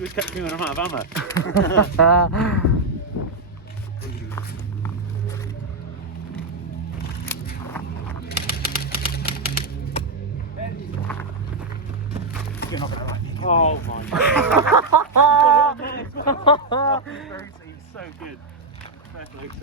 You kept me when I'm out of ammo. You're not gonna like me. Oh my god. He's so good. Fair play to him.